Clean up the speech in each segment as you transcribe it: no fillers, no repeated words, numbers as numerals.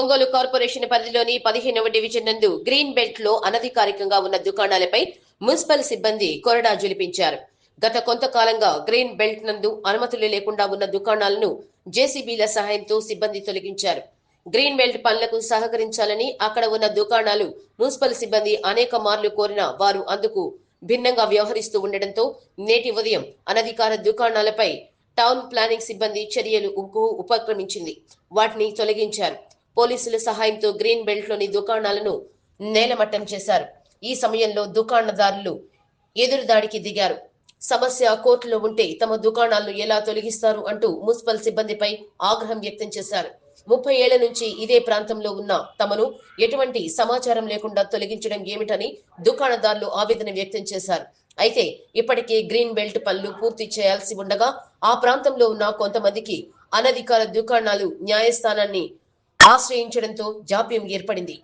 Ongole corporation పరిధిలోని 15వ division నందు గ్రీన్ బెల్ట్ లో అనధికారికంగా ఉన్న దుకాణాలపై మున్సిపల్ సిబ్బంది కొరడా జులిపించారు. గత కొంతకాలంగా గ్రీన్ బెల్ట్ నందు అనుమతులు లేకుండా ఉన్న దుకాణాలను జేసీబీల సహాయంతో సిబ్బంది తొలగించారు. గ్రీన్ బెల్ట్ పనులకు సహకరించాలని అక్కడ ఉన్న దుకాణాలు మున్సిపల్ సిబ్బంది అనేక మార్లు కోరినా వారు అందుకు భిన్నంగా వ్యవహరిస్తూ ఉండడంతో నేటి ఉదయం అనధికార దుకాణాలపై టౌన్ ప్లానింగ్ సిబ్బంది చర్యలు ఉపక్రమించింది. వాటిని తొలగించారు. పోలీసుల సహాయంతో గ్రీన్ బెల్ట్ లోని దుకాణాలను నేలమట్టం చేశారు. ఈ సమయంలో దుకాణదారులు ఎదురుదాడికి దిగారు. సమస్య కోర్టులో ఉంటే తమ దుకాణాలను ఎలా తొలగిస్తారు అంటూ మున్సిపల్ సిబ్బందిపై ఆగ్రహం వ్యక్తం చేశారు. 30 ఏళ్ల నుంచి ఇదే ప్రాంతంలో ఉన్న తమను ఎటువంటి సమాచారం లేకుండా తొలగించడం ఏమిటని దుకాణదారులు ఆవేదన వ్యక్తం చేశారు. అయితే ఇప్పటికే గ్రీన్ బెల్ట్ పనులు పూర్తి చేయాల్సి ఉండగా ఆ ప్రాంతంలో ఉన్న కొంతమందికి అనధికార దుకాణాలు న్యాయస్థానాన్ని ఆశ్రయించడంతో జాప్యం ఏర్పడింది.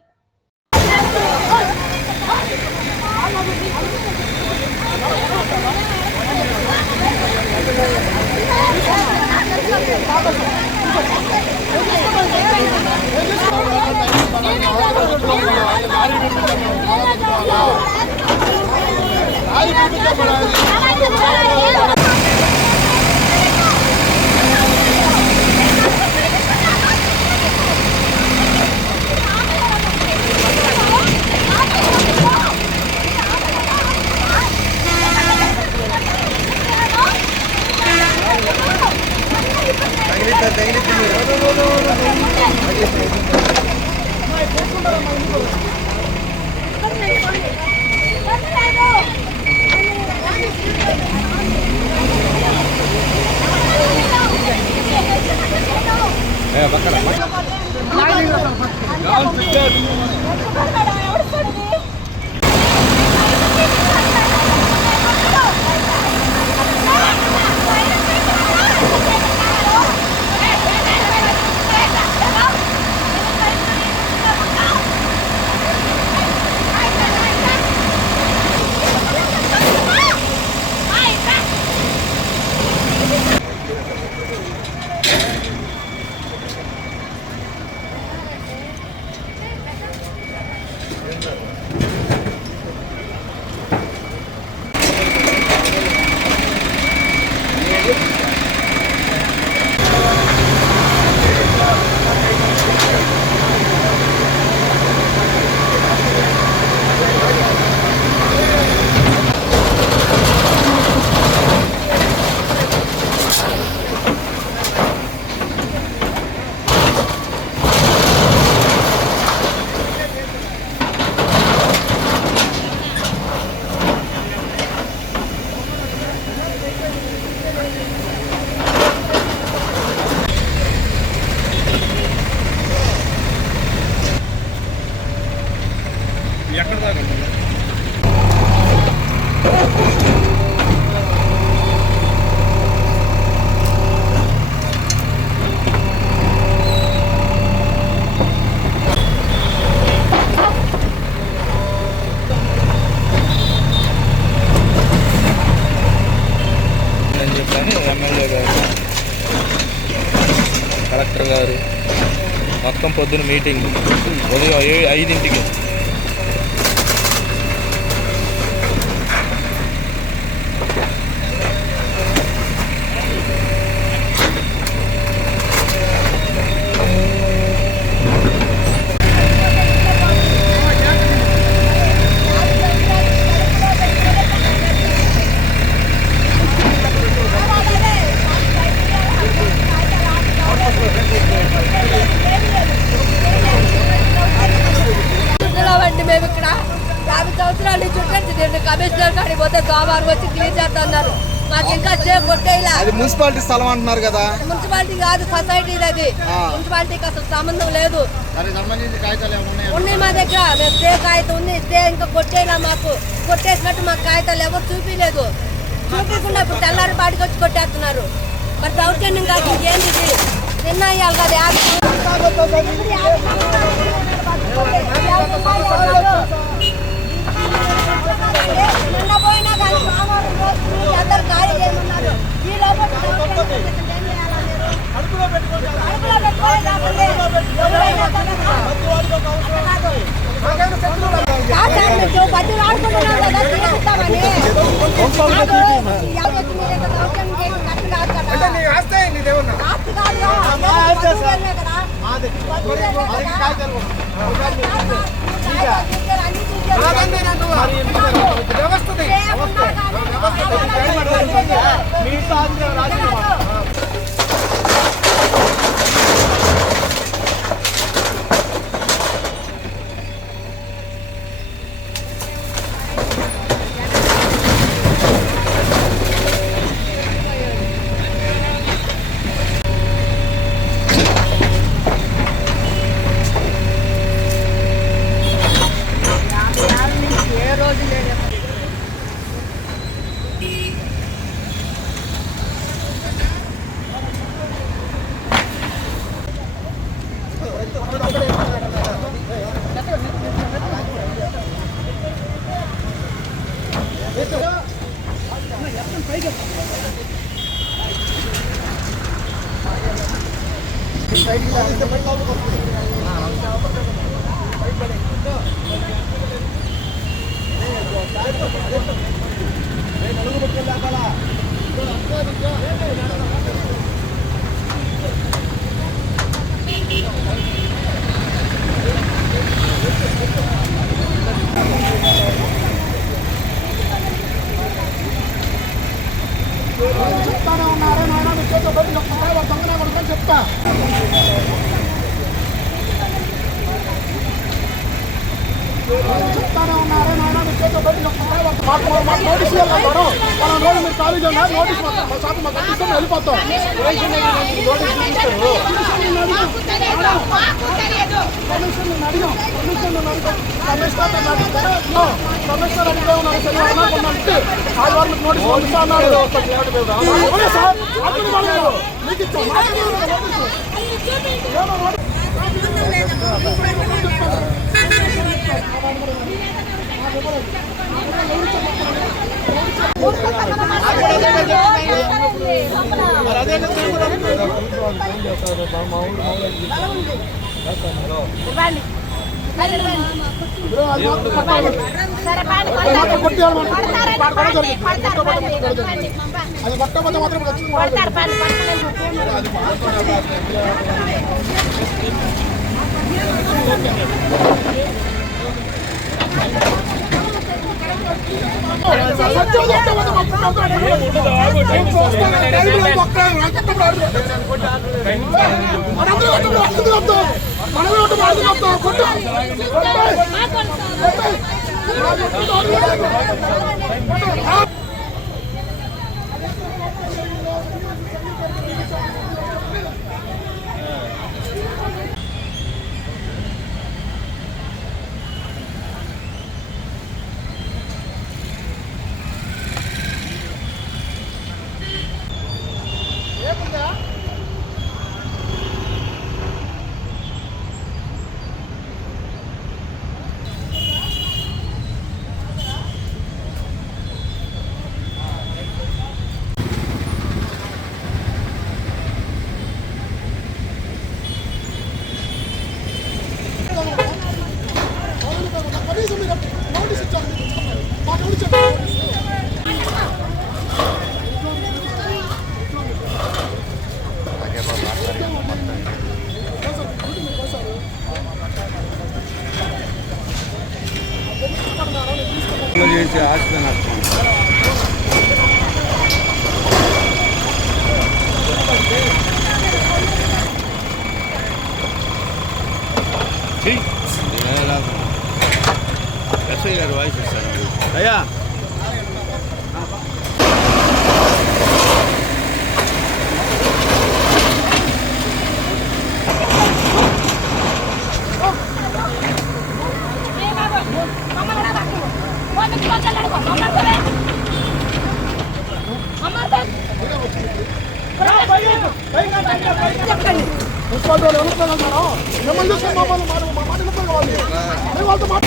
ఎమ్మెల్యే గారు, కలెక్టర్ గారు మొత్తం పొద్దున మీటింగ్ ఉదయం 5ంటికి. కమిషనర్ కాడికి పోతే సోమవారం వచ్చి క్లీన్ చేస్తున్నారు. మాకు ఇంకా సేపు కొట్టేలా. అది మున్సిపాలిటీ స్థలం అంటున్నారు కదా. మున్సిపాలిటీ కాదు, సొసైటీ. అది మున్సిపాలిటీకి అసలు సంబంధం లేదు. ఉన్నాయి మా దగ్గర. మేము స్టే కాగితం ఉంది, స్టే ఇంకా కొట్టేలా. మాకు కొట్టేసినట్టు మాకు కాగితాలు ఎవరు చూపించలేదు. చూపించకుండా ఇప్పుడు తెల్లారి పాటికి వచ్చి కొట్టేస్తున్నారు. మరి దౌర్జన్యం కాదు ఏంటి? నిన్న ఇవ్వాలి కదా. నిన్న పోయినా కానీ అందరు ఖాళీ చేయమన్నారు. ఈ లోపల అడుగులో పెట్టుకోవాలి. ఎవరైనా సరే బడ్జెట్ ఆడుకుంటున్నాం కదా తీసుకుంటామని చెప్తానే ఉన్నారే నాయన మీ చేతిలో బయటకు దొంగనే కొడుకొని చెప్తా చెప్తానే ఉన్నారే నాయన మీ చేతిలో బయటకు మాకు నోటీస్ ఇవ్వగలరు మనం రోజు మీరు కాలేజీ ఉన్నారు నోటీస్ మా షాప్ మాకు కట్టిస్తాం వెళ్ళిపోతాం కమిషనర్ అడిగే ఉన్నారు శనివారం అంటే ఆదివారం నోటీస్ పంపిస్తా అన్నాడు సార్ మీకు ఇచ్చాం అది పట్టకపోతే మాత్రం చేసి ఆశ ఎస్ఐ గారు వాయిస్ ఇస్తాను అయ్యా మున్సిపాలిటీ వాళ్ళు ఎవరు మిమ్మల్ని చూసుకొని మా మాట కావాలి వాళ్ళతో మాట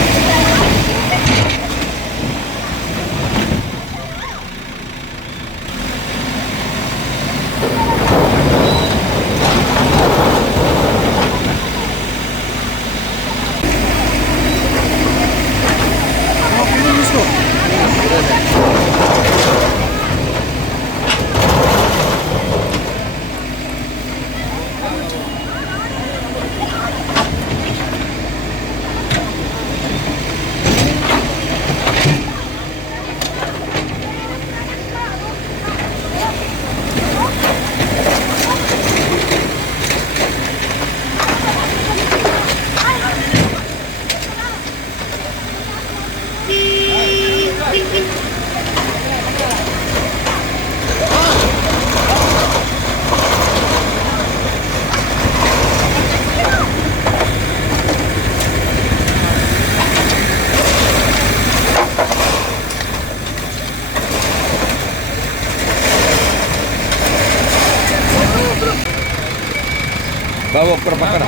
బాబు ఒక్కడ పక్కన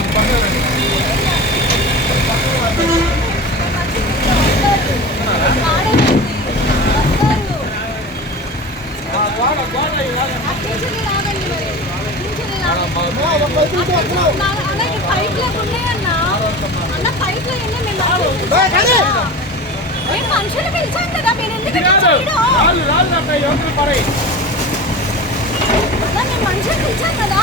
మనుషులు పిలిచాం కదా మీరు ఎందుకు మనుషులు పిలిచాం కదా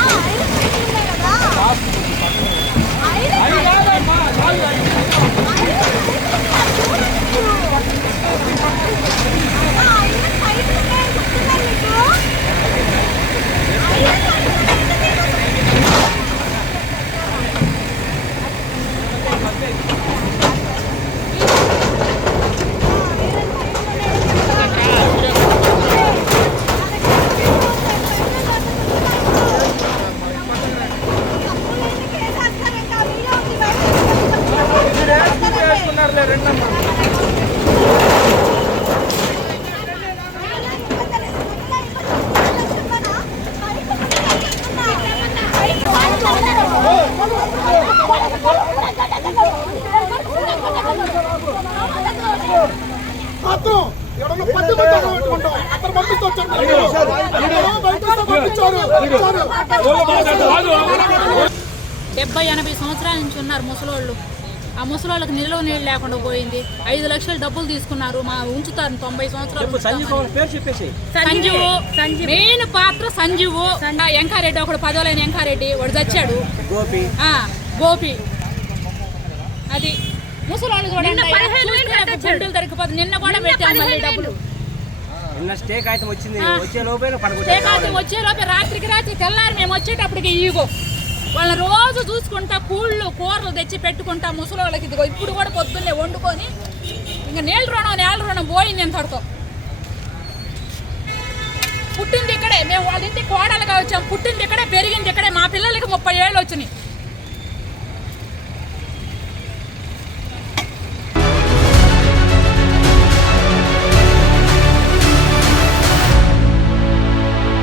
డెబ్బై 80 సంవత్సరాల నుంచి ఉన్నారు ముసలోళ్ళు. ఆ ముసలోళ్ళకి నిల్వ నీళ్ళు లేకుండా పోయింది. 5 లక్షలు డబ్బులు తీసుకున్నారు. మా ఉంచుతారు 90 సంవత్సరాలు. సంజీవు మెయిన్ పాత్ర సంజీవు. ఎంకారెడ్డి ఒకడు పదవులైన ఎంకారెడ్డి వాడు చచ్చాడు. గోపి అది ముసలోళ్ళు కూడా 15,000 గుంటలు దొరికిపోతుంది. నిన్న కూడా పెట్టాను మళ్ళీ డబ్బులు. స్టే కాగితం వచ్చింది. వచ్చే లోపే రాత్రికి తెల్లారి మేము వచ్చేటప్పటికి ఈగో వాళ్ళ రోజు చూసుకుంటా కూళ్ళు కూరలు తెచ్చి పెట్టుకుంటా ముసలోళ్ళకి. ఇదిగో ఇప్పుడు కూడా పొద్దున్నే వండుకొని ఇంకా నేల రుణం పోయింది ఎంతటితో. పుట్టింది ఇక్కడే, మేము వాళ్ళ ఇంటికి కోడలుగా వచ్చాం. పుట్టింది ఇక్కడే, పెరిగింది ఇక్కడే. మా పిల్లలకి 30 ఏళ్ళు వచ్చినాయి.